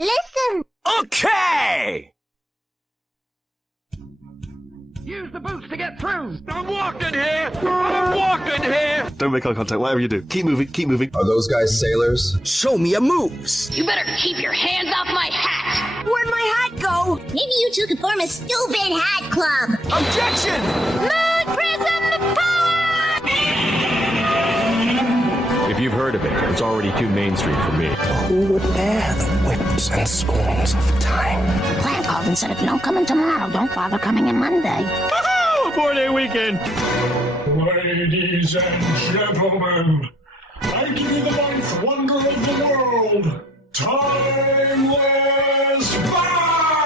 Listen! Okay! Use the boots to get through! I'm walking here! I'm walking here! Don't make eye contact, whatever you do. Keep moving, keep moving. Are those guys sailors? Show me your moves! You better keep your hands off my hat! Where'd my hat go? Maybe you two could form a stupid hat club. Objection! Moon Prism Power! If you've heard of it, it's already too mainstream for me. Who would bear the whips and scorns of time? Plant called and said if you don't come in tomorrow, don't bother coming in Monday. Woohoo! A 4-day weekend! Ladies and gentlemen, I give you the ninth wonder of the world, Timeless Vibe!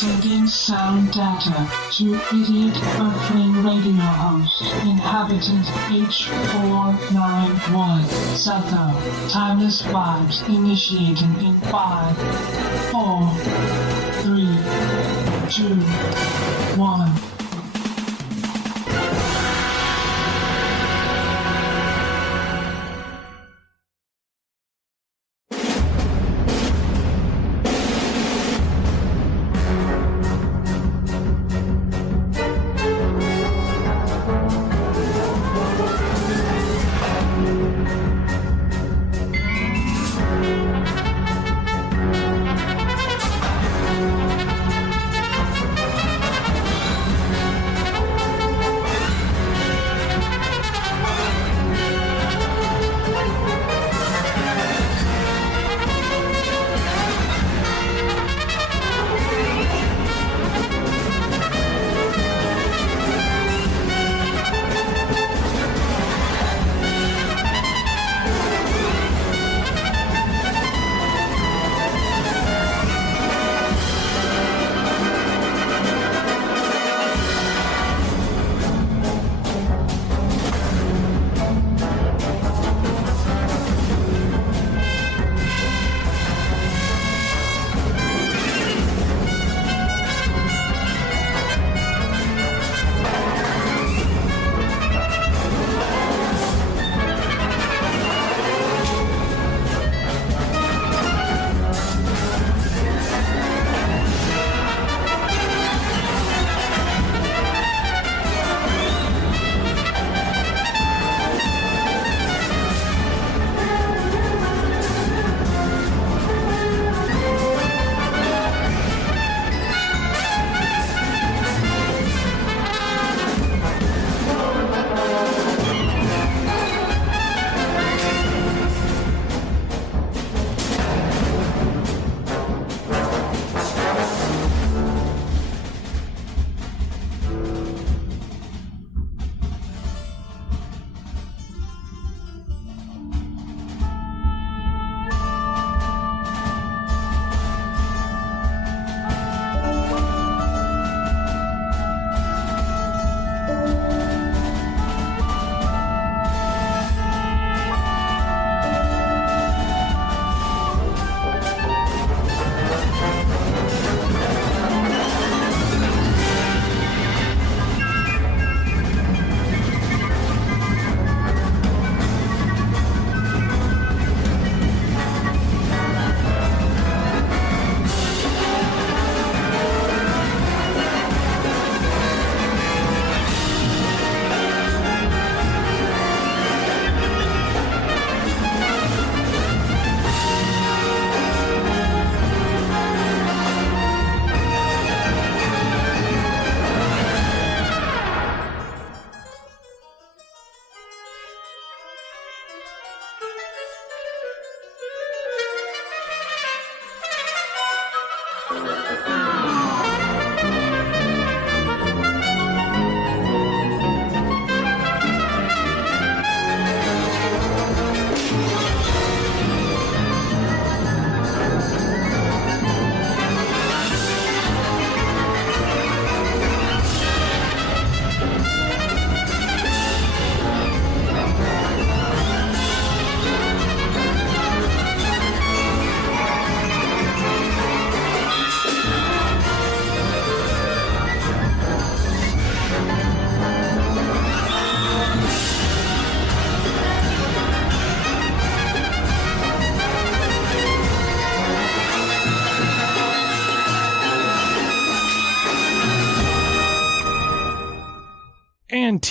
Sending sound data to idiot Earthling radio host, inhabitant H491, Setho. Timeless vibes initiating in 5, 4, 3, 2, 1.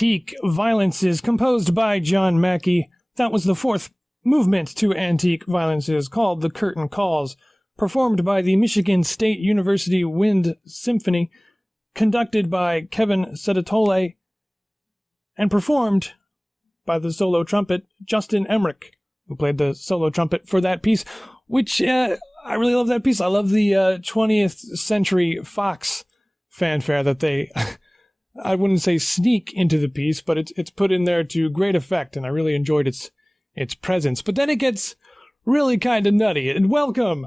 Antique Violences, composed by John Mackey. That was the fourth movement to Antique Violences, called The Curtain Calls, performed by the Michigan State University Wind Symphony, conducted by Kevin Seditole, and performed by the solo trumpet Justin Emmerich, who played the solo trumpet for that piece, which I really love that piece. I love the 20th Century Fox fanfare that they, I wouldn't say sneak into the piece, but it's put in there to great effect, and I really enjoyed its presence. But then it gets really kind of nutty, and welcome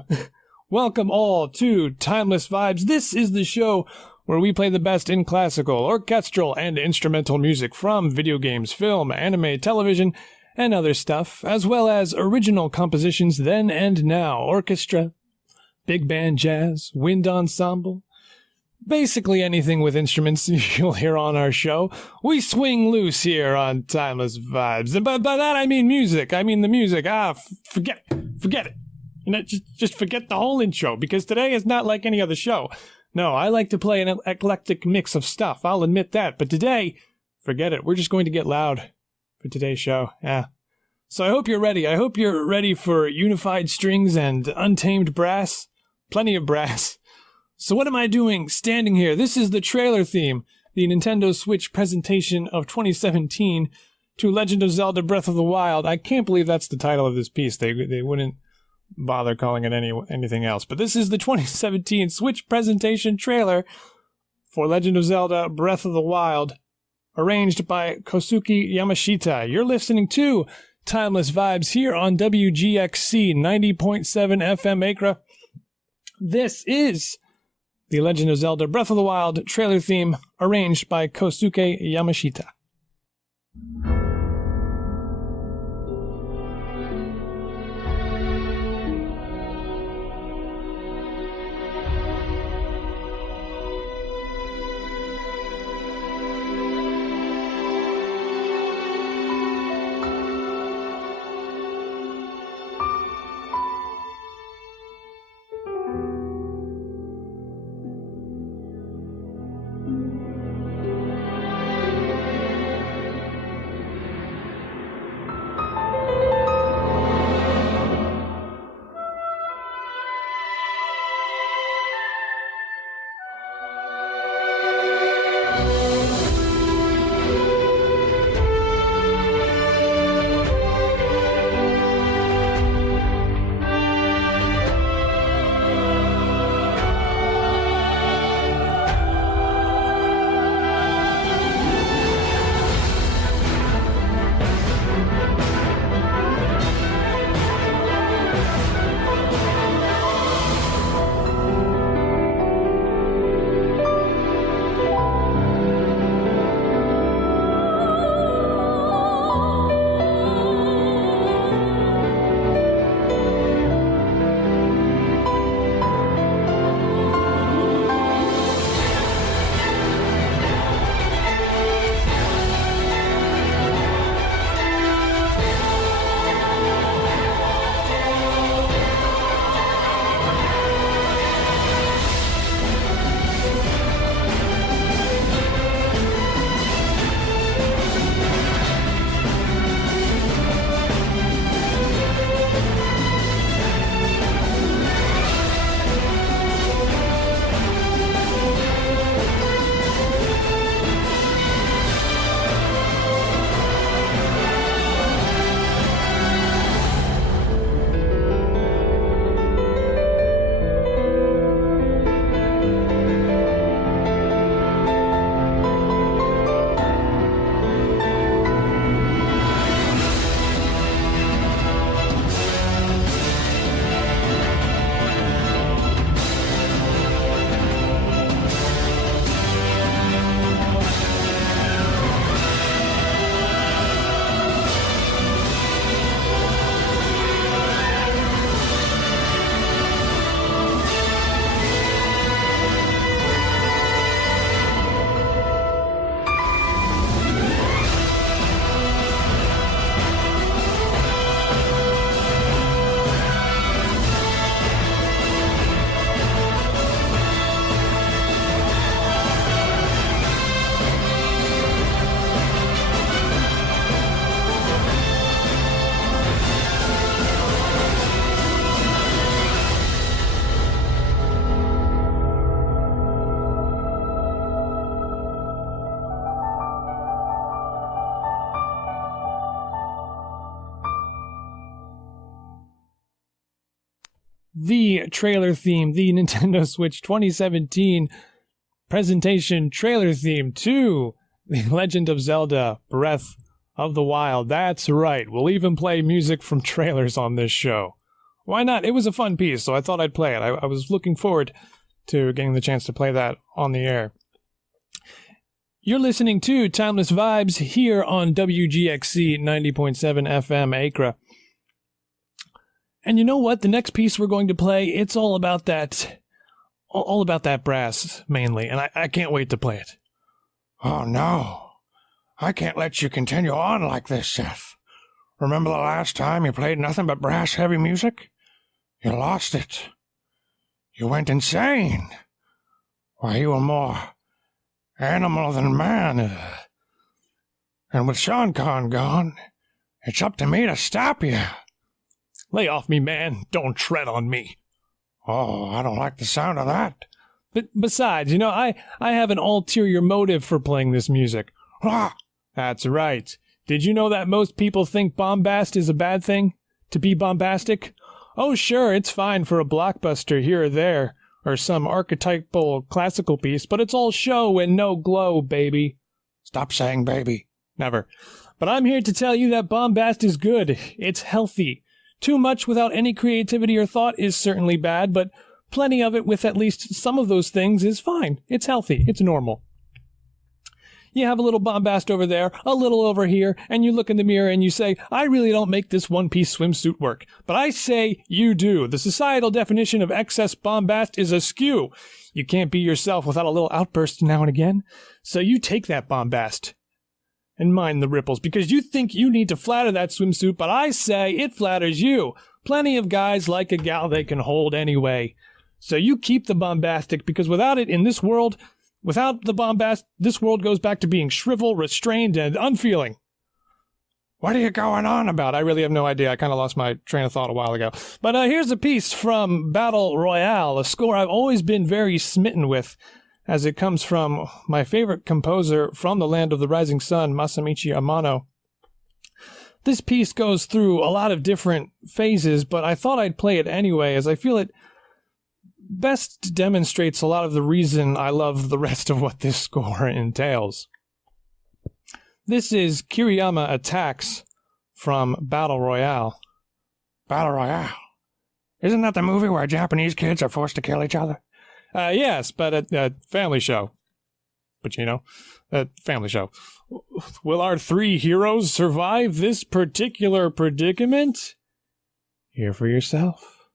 all to Timeless Vibes. This is the show where we play the best in classical, orchestral, and instrumental music from video games, film, anime, television, and other stuff, as well as original compositions then and now, orchestra, big band jazz, wind ensemble, basically anything with instruments you'll hear on our show. We swing loose here on Timeless Vibes. And by that I mean music. I mean the music. Forget it. You know, just forget the whole intro, because today is not like any other show. No, I like to play an eclectic mix of stuff, I'll admit that. But today, forget it. We're just going to get loud for today's show. Yeah. So I hope you're ready. I hope you're ready for unified strings and untamed brass. Plenty of brass. So what am I doing standing here? This is the trailer theme, the Nintendo Switch presentation of 2017 to Legend of Zelda Breath of the Wild. I can't believe that's the title of this piece. They wouldn't bother calling it anything else. But this is the 2017 Switch presentation trailer for Legend of Zelda Breath of the Wild, arranged by Kosuke Yamashita. You're listening to Timeless Vibes here on WGXC 90.7 FM Acra. This is the Legend of Zelda Breath of the Wild trailer theme, arranged by Kosuke Yamashita. the trailer theme, the Nintendo Switch 2017 presentation trailer theme to The Legend of Zelda Breath of the Wild. That's right, we'll even play music from trailers on this show. Why not? It was a fun piece, so I thought I'd play it. I was looking forward to getting the chance to play that on the air. You're listening to Timeless Vibes here on WGXC 90.7 FM Acre. And you know what? The next piece we're going to play, it's all about that brass, mainly, and I can't wait to play it. Oh, no. I can't let you continue on like this, Seth. Remember the last time you played nothing but brass-heavy music? You lost it. You went insane. Why, you were more animal than man. And with Sean Conn gone, it's up to me to stop you. Lay off me, man. Don't tread on me. Oh, I don't like the sound of that. But besides, you know, I have an ulterior motive for playing this music. Ah! That's right. Did you know that most people think bombast is a bad thing? To be bombastic? Oh, sure, it's fine for a blockbuster here or there, or some archetypal classical piece, but it's all show and no glow, baby. Stop saying baby. Never. But I'm here to tell you that bombast is good. It's healthy. Too much without any creativity or thought is certainly bad, but plenty of it with at least some of those things is fine. It's healthy. It's normal. You have a little bombast over there, a little over here, and you look in the mirror and you say, I really don't make this one-piece swimsuit work. But I say you do. The societal definition of excess bombast is askew. You can't be yourself without a little outburst now and again. So you take that bombast and mind the ripples, because you think you need to flatter that swimsuit, but I say it flatters you. Plenty of guys like a gal they can hold anyway. So you keep the bombastic, because without it in this world, without the bombast, this world goes back to being shriveled, restrained, and unfeeling. What are you going on about? I really have no idea. I kind of lost my train of thought a while ago. But here's a piece from Battle Royale, a score I've always been very smitten with, as it comes from my favorite composer from the land of the rising sun, Masamichi Amano. This piece goes through a lot of different phases, but I thought I'd play it anyway, as I feel it best demonstrates a lot of the reason I love the rest of what this score entails. This is Kiriyama Attacks from Battle Royale. Battle Royale? Isn't that the movie where Japanese kids are forced to kill each other? Yes, but a family show. But you know, a family show. Will our three heroes survive this particular predicament? Hear for yourself.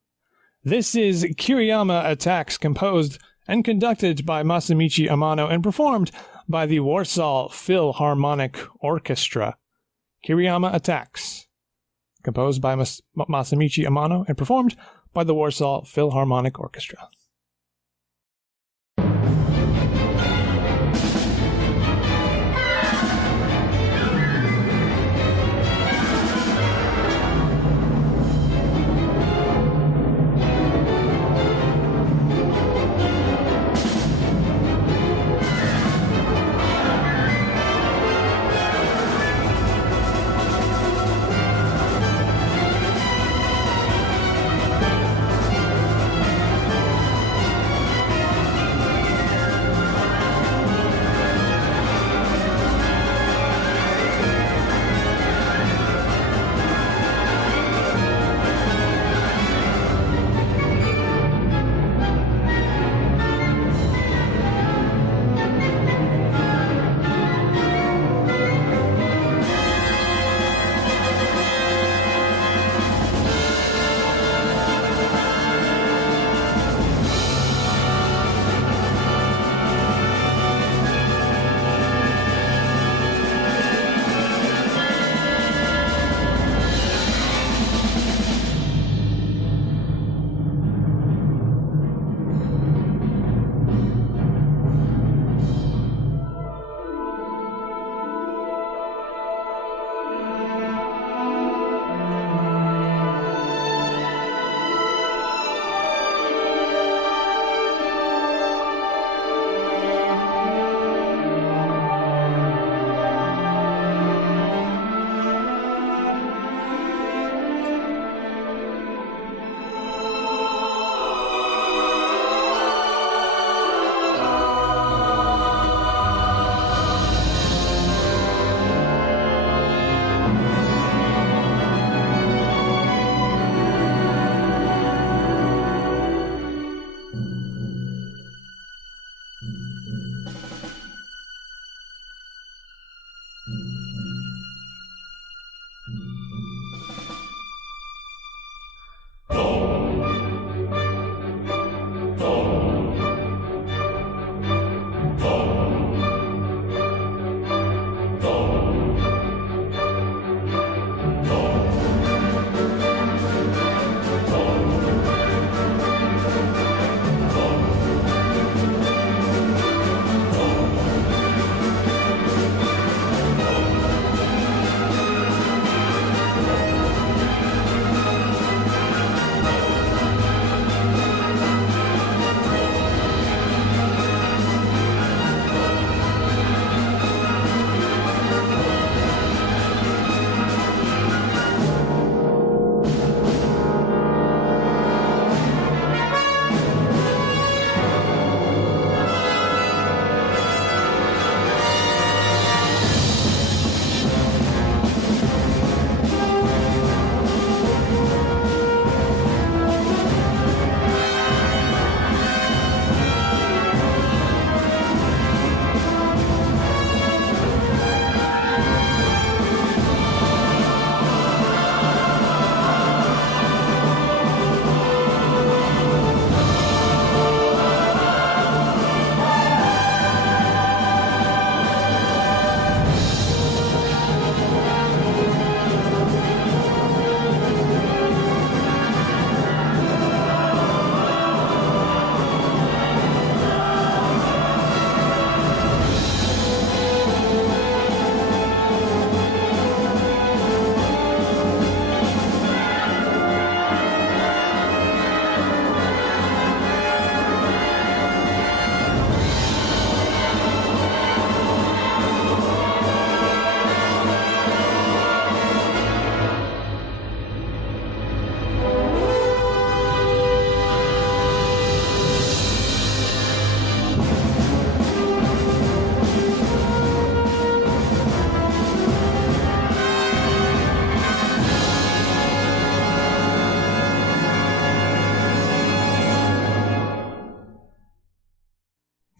This is Kiriyama Attacks, composed and conducted by Masamichi Amano and performed by the Warsaw Philharmonic Orchestra. Kiriyama Attacks, composed by Masamichi Amano and performed by the Warsaw Philharmonic Orchestra.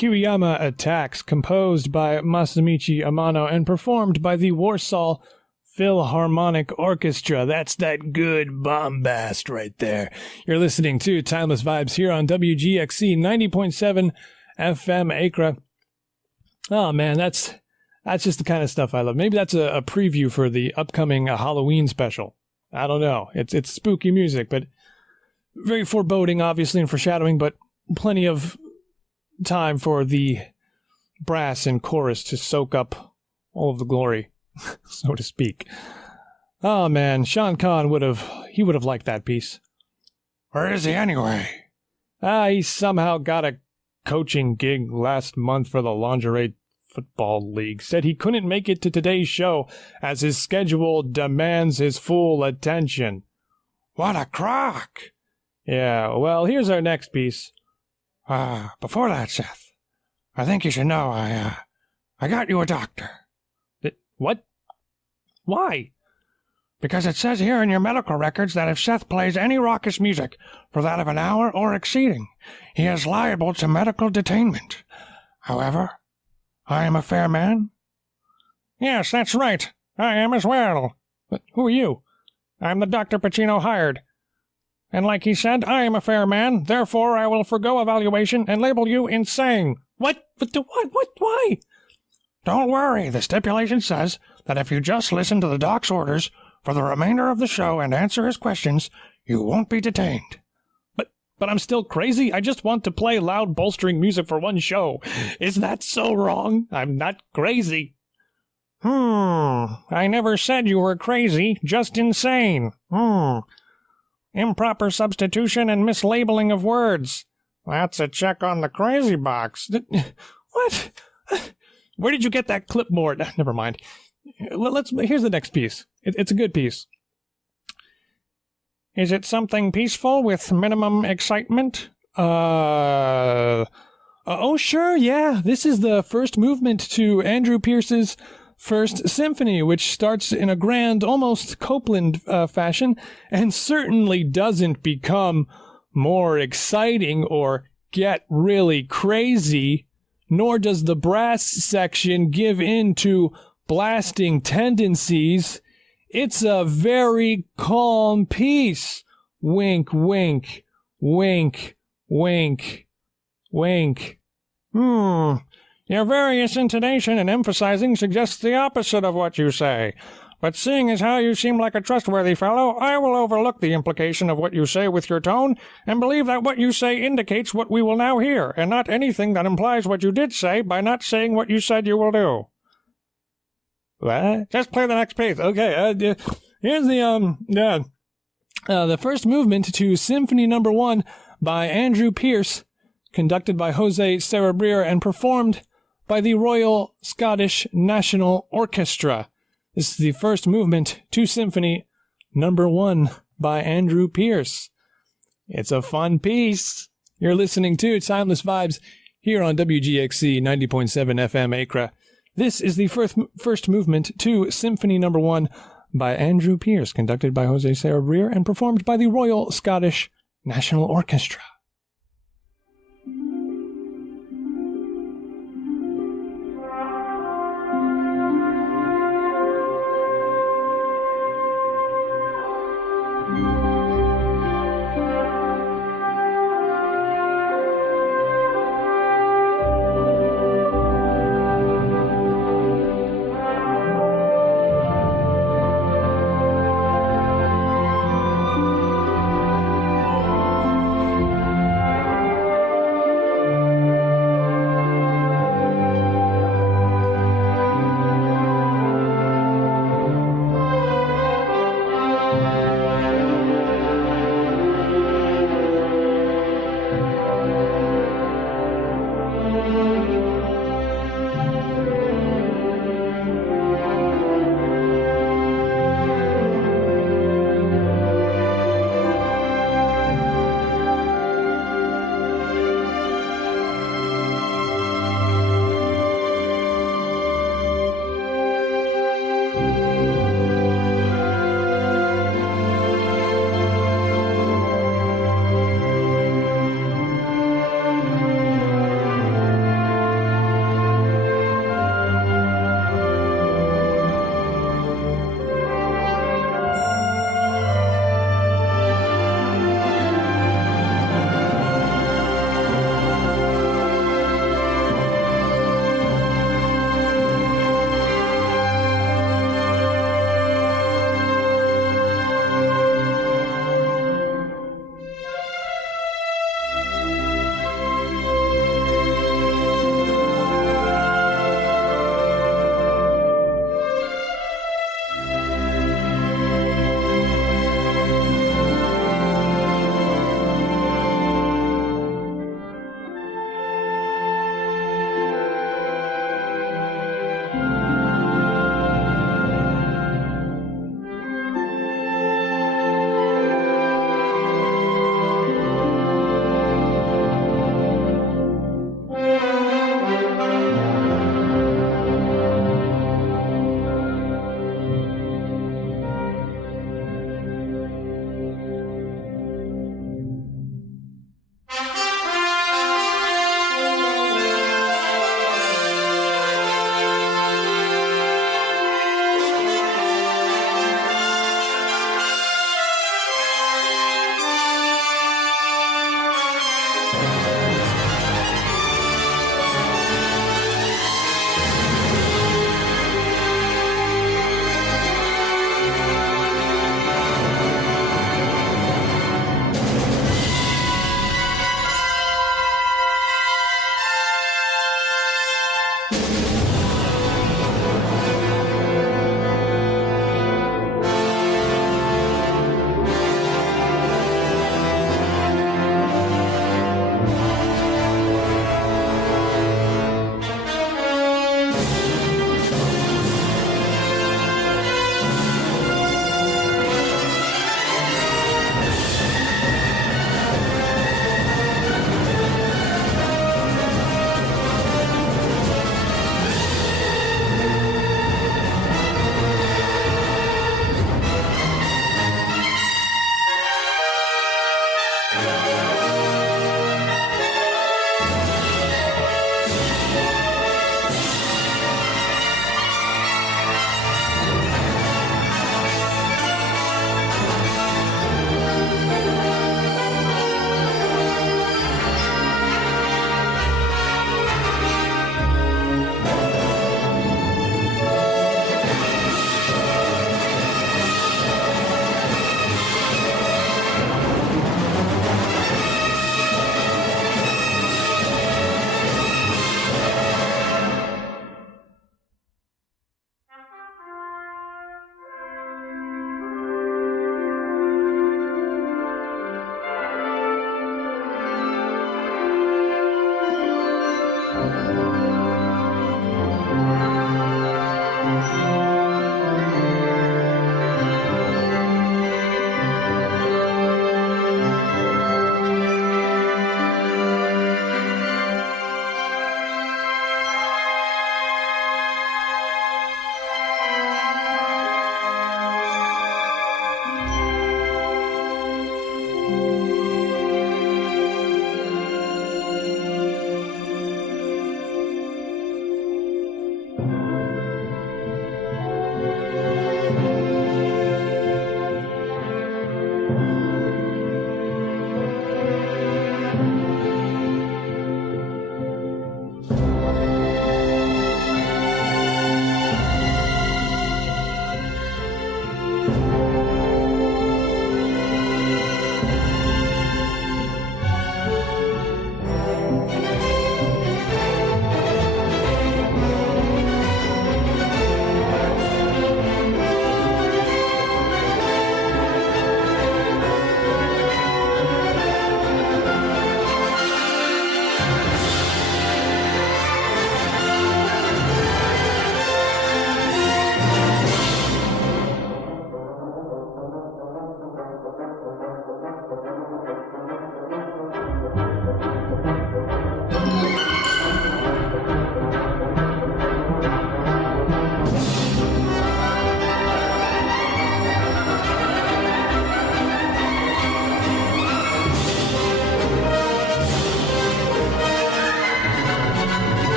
Kiriyama Attacks, composed by Masamichi Amano and performed by the Warsaw Philharmonic Orchestra. That's that good bombast right there. You're listening to Timeless Vibes here on WGXC 90.7 FM Acre. Oh man, that's just the kind of stuff I love. Maybe that's a preview for the upcoming Halloween special. I don't know. It's spooky music, but very foreboding, obviously, and foreshadowing, but plenty of time for the brass and chorus to soak up all of the glory, so to speak. Oh man, Sean Conn would have liked that piece. Where is he anyway? He somehow got a coaching gig last month for the Lingerie Football League. Said he couldn't make it to today's show as his schedule demands his full attention. What a crock! Yeah, well, here's our next piece. Before that, Seth, I think you should know I got you a doctor. What? Why? Because it says here in your medical records that if Seth plays any raucous music for that of an hour or exceeding, he is liable to medical detainment. However, I am a fair man. Yes, that's right. I am as well. But who are you? I'm the Dr. Pacino hired. And like he said, I am a fair man, therefore I will forgo evaluation and label you insane. What? What? Why? Don't worry, the stipulation says that if you just listen to the doc's orders for the remainder of the show and answer his questions, you won't be detained. But I'm still crazy. I just want to play loud, bolstering music for one show. Is that so wrong? I'm not crazy. I never said you were crazy, just insane. Improper substitution and mislabeling of words. That's a check on the crazy box. What? Where did you get that clipboard? Never mind. Here's the next piece. It's a good piece. Is it something peaceful with minimum excitement? Oh, sure, yeah. This is the first movement to Andrew Pierce's First Symphony, which starts in a grand, almost Copland fashion, and certainly doesn't become more exciting or get really crazy, nor does the brass section give in to blasting tendencies. It's a very calm piece. Wink, wink, wink, wink, wink. Your various intonation and emphasizing suggests the opposite of what you say. But seeing as how you seem like a trustworthy fellow, I will overlook the implication of what you say with your tone, and believe that what you say indicates what we will now hear, and not anything that implies what you did say by not saying what you said you will do. What? Just play the next piece. Okay, here's the first movement to Symphony No. 1 by Andrew Pierce, conducted by Jose Cerebrier and performed by the Royal Scottish National Orchestra. This is the first movement to Symphony No. 1 by Andrew Pierce. It's a fun piece. You're listening to Timeless Vibes here on WGXC 90.7 FM Acre. This is the first movement to Symphony No. 1 by Andrew Pierce, conducted by Jose Cerebrier and performed by the Royal Scottish National Orchestra.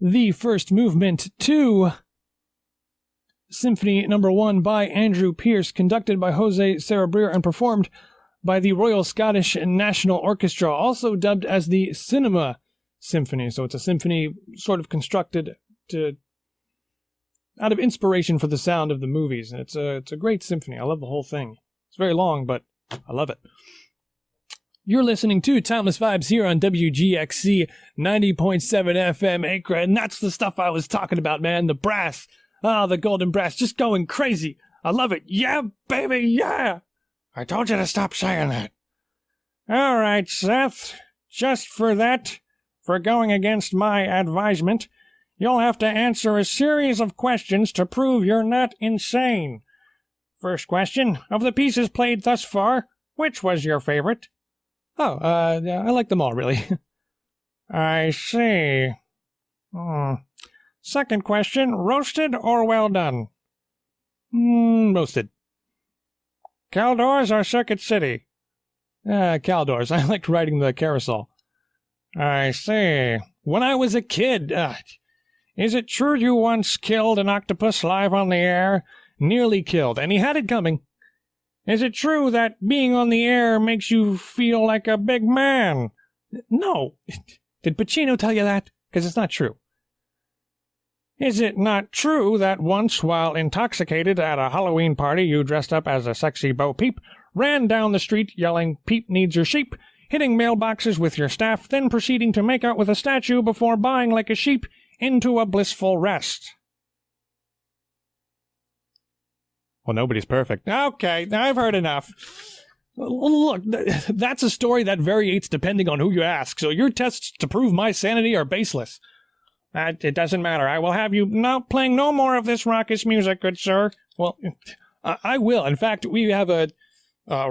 the first movement to Symphony No. 1 by Andrew Pearce, conducted by Jose Cerebrir and performed by the Royal Scottish National Orchestra, also dubbed as the Cinema Symphony. So it's a symphony sort of constructed out of inspiration for the sound of the movies. And it's a great symphony. I love the whole thing. It's very long, but I love it. You're listening to Timeless Vibes here on WGXC 90.7 FM Acre, and that's the stuff I was talking about, man. The brass. The golden brass, just going crazy. I love it. Yeah, baby, yeah. I told you to stop saying that. All right, Seth. Just for that, for going against my advisement, you'll have to answer a series of questions to prove you're not insane. First question, of the pieces played thus far, which was your favorite? I like them all, really. I see. Second question, roasted or well done? Roasted. Caldors or Circuit City? Caldors. I liked riding the carousel. I see. When I was a kid, is it true you once killed an octopus live on the air? Nearly killed, and he had it coming. Is it true that being on the air makes you feel like a big man? No. Did Pacino tell you that? Because it's not true. Is it not true that once, while intoxicated at a Halloween party, you dressed up as a sexy Bo Peep, ran down the street yelling, "Peep needs your sheep," hitting mailboxes with your staff, then proceeding to make out with a statue before buying like a sheep into a blissful rest? Well, nobody's perfect. Okay, I've heard enough. Look, that's a story that varies depending on who you ask, so your tests to prove my sanity are baseless. It doesn't matter. I will have you not playing no more of this raucous music, good sir. Well, I will. In fact, we have a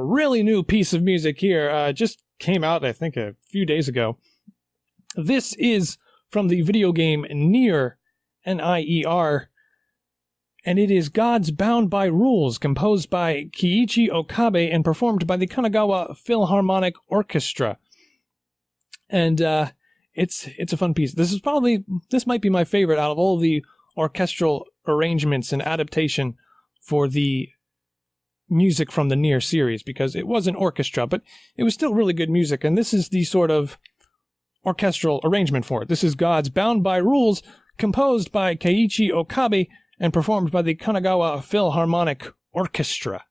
really new piece of music here. Just came out, I think, a few days ago. This is from the video game Nier, N-I-E-R, and it is Gods Bound by Rules, composed by Keiichi Okabe and performed by the Kanagawa Philharmonic Orchestra. And it's a fun piece. This might be my favorite out of all the orchestral arrangements and adaptation for the music from the Nier series, because it was an orchestra, but it was still really good music, and this is the sort of orchestral arrangement for it. This is Gods Bound by Rules, composed by Keiichi Okabe and performed by the Kanagawa Philharmonic Orchestra.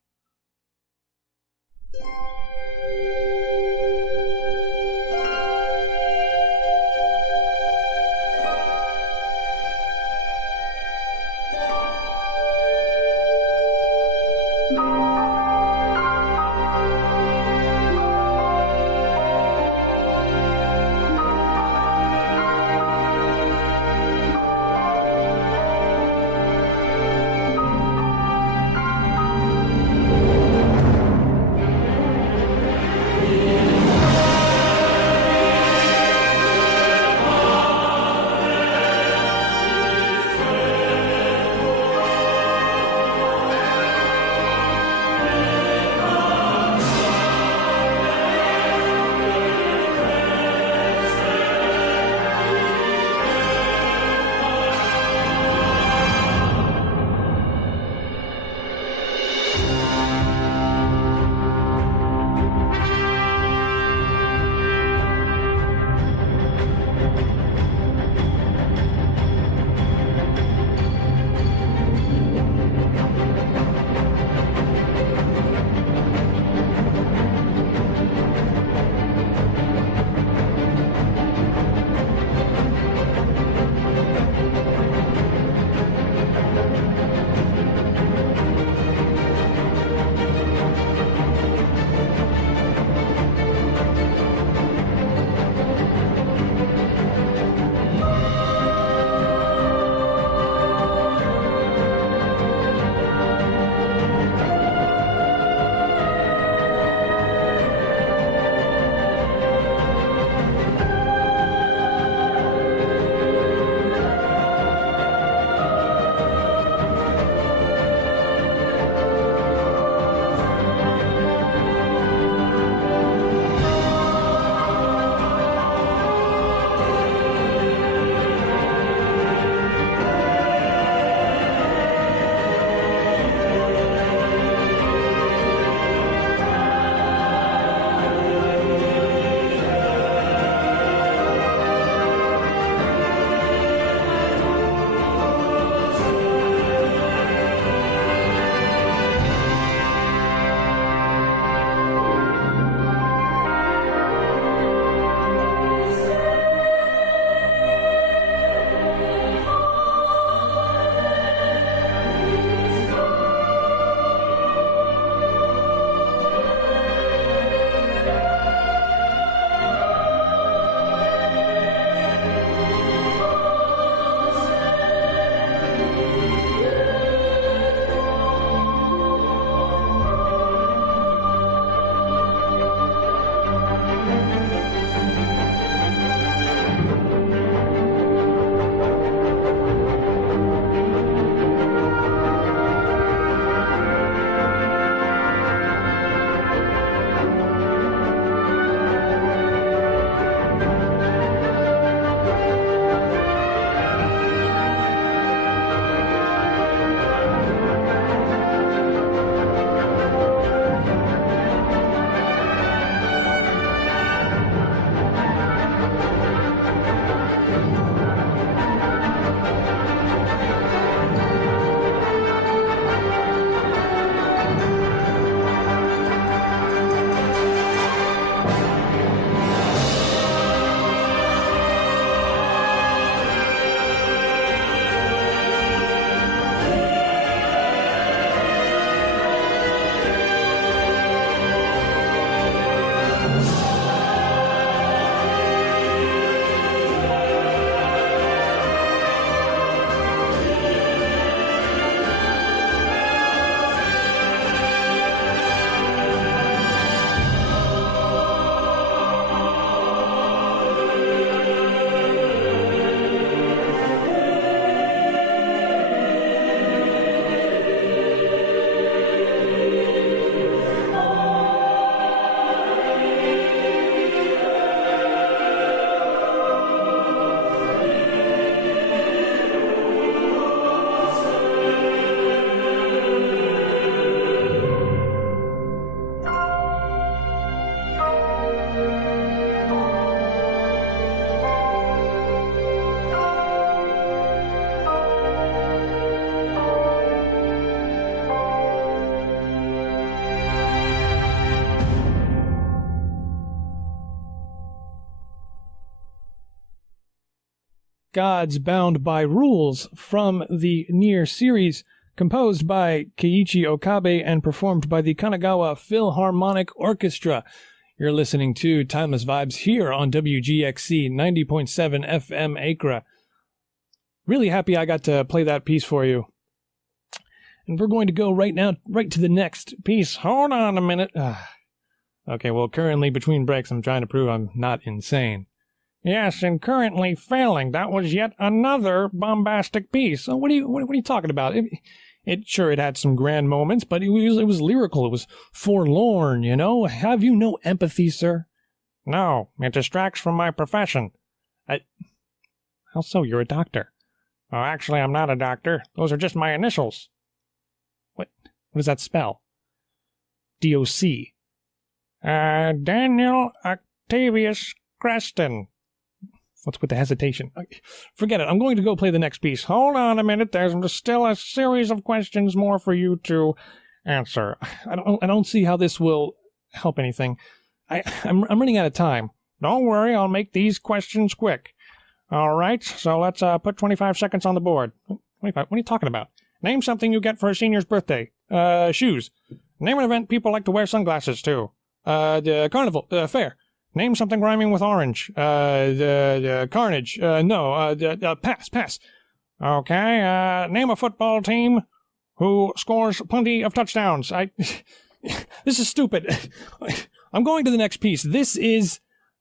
gods bound by rules from the Nier series, composed by Keiichi Okabe and performed by the Kanagawa Philharmonic Orchestra. You're listening to Timeless Vibes here on WGXC 90.7 FM Acre. Really happy I got to play that piece for you. And we're going to go right to the next piece. Hold on a minute. Okay, well, currently between breaks, I'm trying to prove I'm not insane. Yes, and currently failing. That was yet another bombastic piece. So what are you talking about? It had some grand moments, but it was lyrical. It was forlorn, you know? Have you no empathy, sir? No, it distracts from my profession. How so? You're a doctor. Oh, actually, I'm not a doctor. Those are just my initials. What does that spell? DOC. Daniel Octavius Creston. What's with the hesitation? Forget it. I'm going to go play the next piece. Hold on a minute. There's still a series of questions more for you to answer. I don't see how this will help anything. I'm running out of time. Don't worry. I'll make these questions quick. All right. So let's put 25 seconds on the board. 25? What are you talking about? Name something you get for a senior's birthday. Shoes. Name an event people like to wear sunglasses to. The carnival. Fair. Name something rhyming with orange. Carnage. Pass. Okay, name a football team who scores plenty of touchdowns. This is stupid. I'm going to the next piece. This is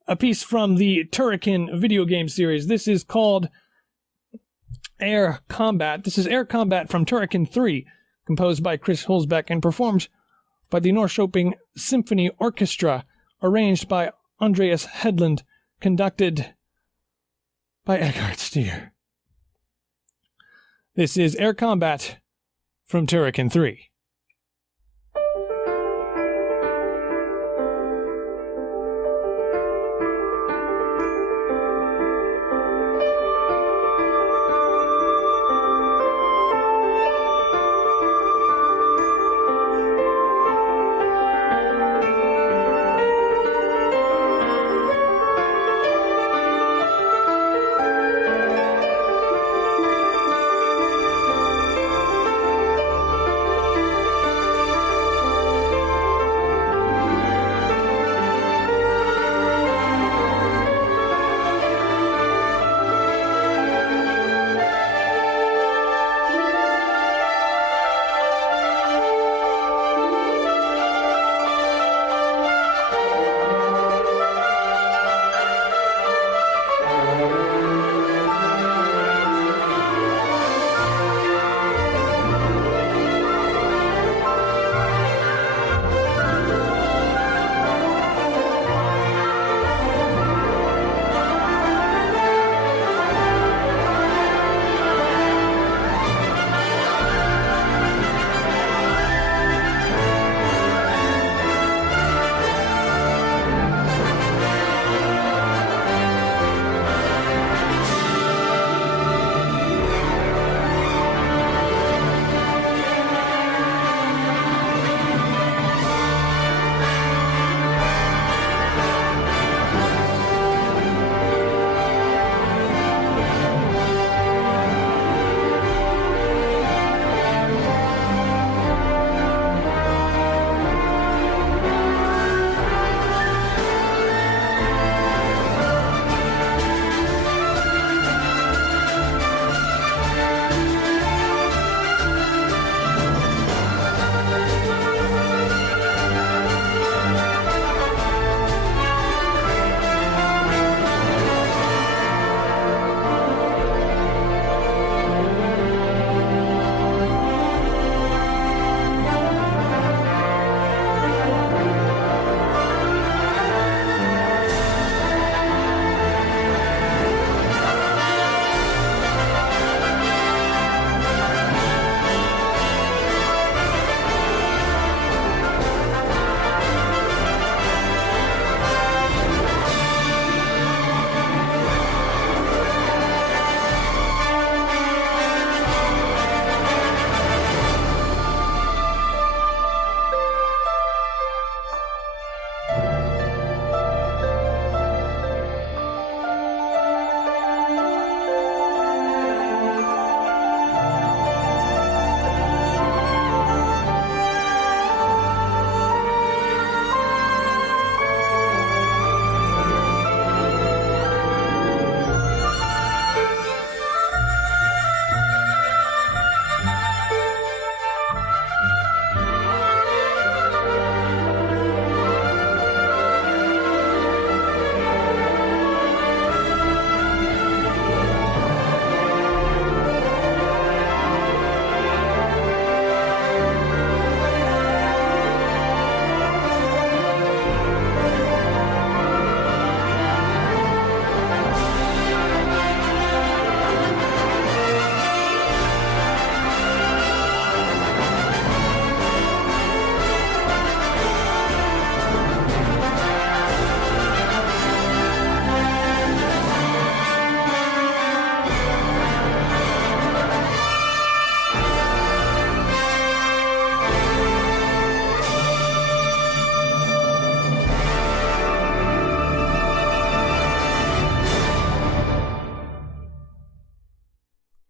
a piece from the Turrican video game series. This is called Air Combat. This is Air Combat from Turrican 3, composed by Chris Hulsbeck and performed by the Norrköping Symphony Orchestra, arranged by Andreas Hedlund, conducted by Eckhard Stier. This is Air Combat from Turrican 3.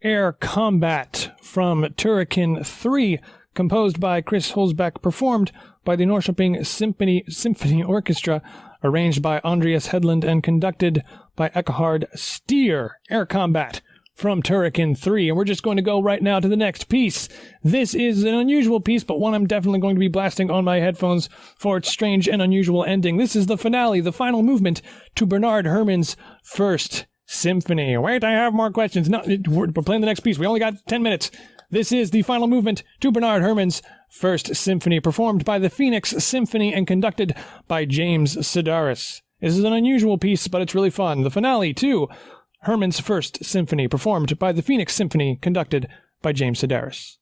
Air Combat from Turrican 3, composed by Chris Holzbeck, performed by the Norrköping Symphony Orchestra, arranged by Andreas Hedlund, and conducted by Eckhard Stier. Air Combat from Turrican 3. And we're just going to go right now to the next piece. This is an unusual piece, but one I'm definitely going to be blasting on my headphones for its strange and unusual ending. This is the finale, the final movement to Bernard Herrmann's First Symphony. Wait, I have more questions. No, we're playing the next piece. We only got 10 minutes. This is the final movement to Bernard Herrmann's First Symphony, performed by the Phoenix Symphony and conducted by James Sedaris. This is an unusual piece, but it's really fun. The finale to Herrmann's First Symphony, performed by the Phoenix Symphony, conducted by James Sedaris.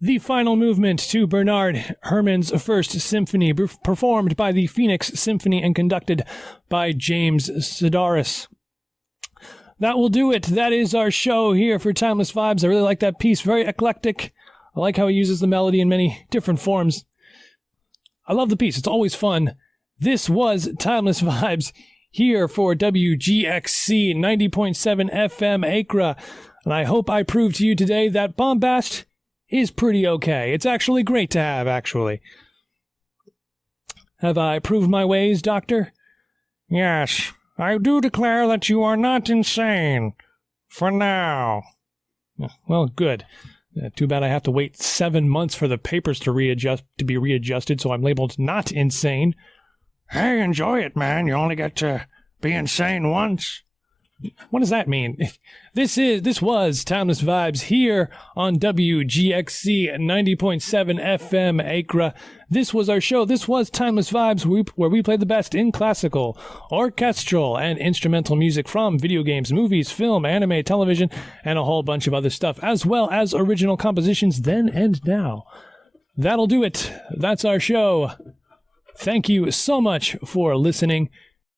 the final movement to Bernard Herrmann's First Symphony, performed by the Phoenix Symphony and conducted by James Sedaris. That will do it. That is our show here for Timeless Vibes. I really like that piece. Very eclectic. I like how he uses the melody in many different forms. I love the piece. It's always fun. This was Timeless Vibes here for WGXC 90.7 FM Acra. And I hope I proved to you today that bombast is pretty okay. It's actually great to have, actually. Have I proved my ways, Doctor? Yes, I do declare that you are not insane. For now. Well, good. Too bad I have to wait 7 months for the papers to be readjusted, so I'm labeled not insane. Hey, enjoy it, man. You only get to be insane once. What does that mean? This was Timeless Vibes here on WGXC 90.7 FM Acra. This was our show. This was Timeless Vibes, where we play the best in classical, orchestral, and instrumental music from video games, movies, film, anime, television, and a whole bunch of other stuff, as well as original compositions then and now. That'll do it. That's our show. Thank you so much for listening.